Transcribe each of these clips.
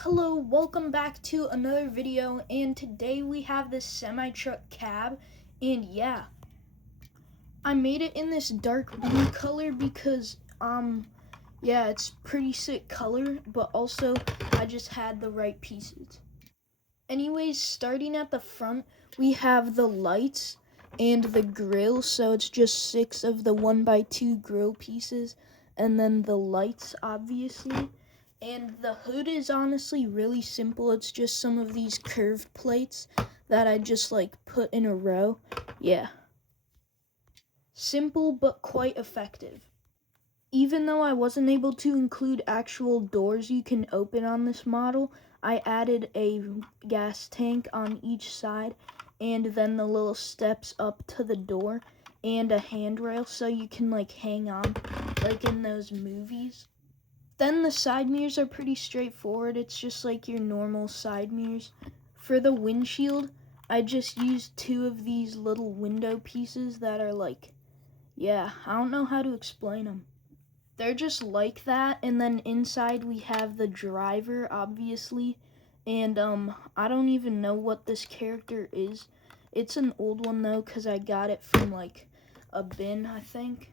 Hello, welcome back to another video, and today we have this semi-truck cab, and yeah, I made it in this dark blue color because, yeah, it's pretty sick color, but also I just had the right pieces. Anyways, starting at the front, we have the lights and the grill, so it's just 6 of the 1x2 grill pieces, and then the lights, obviously. And the hood is honestly really simple. It's just some of these curved plates that I just put in a row. Yeah. Simple but quite effective. Even though I wasn't able to include actual doors you can open on this model, I added a gas tank on each side and then the little steps up to the door and a handrail so you can hang on like in those movies. Then the side mirrors are pretty straightforward. It's just like your normal side mirrors. For the windshield, I just used 2 of these little window pieces that are yeah, I don't know how to explain them. They're just like that, and then inside we have the driver, obviously, and I don't even know what this character is. It's an old one though, because I got it from a bin, I think.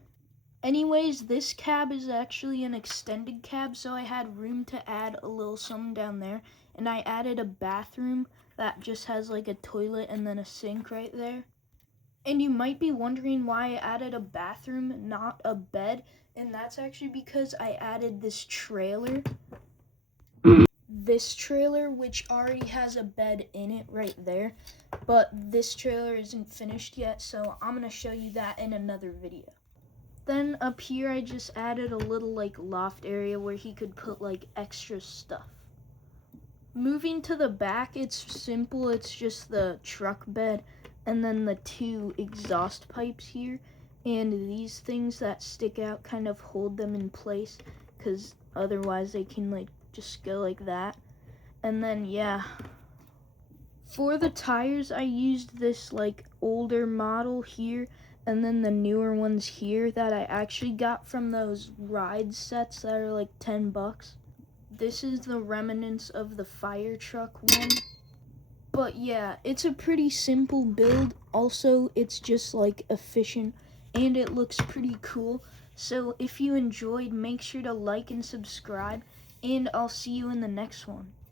Anyways, this cab is actually an extended cab, so I had room to add a little something down there. And I added a bathroom that just has a toilet and then a sink right there. And you might be wondering why I added a bathroom, not a bed. And that's actually because I added this trailer. This trailer, which already has a bed in it right there. But this trailer isn't finished yet, so I'm going to show you that in another video. Then up here I just added a little loft area where he could put extra stuff. Moving to the back, it's simple. It's just the truck bed and then the 2 exhaust pipes here, and these things that stick out kind of hold them in place because otherwise they can just go like that. And then yeah, for the tires I used this older model here and then the newer ones here that I actually got from those ride sets that are $10. This is the remnants of the fire truck one. But yeah, it's a pretty simple build. Also, it's just efficient and it looks pretty cool. So if you enjoyed, make sure to like and subscribe, and I'll see you in the next one.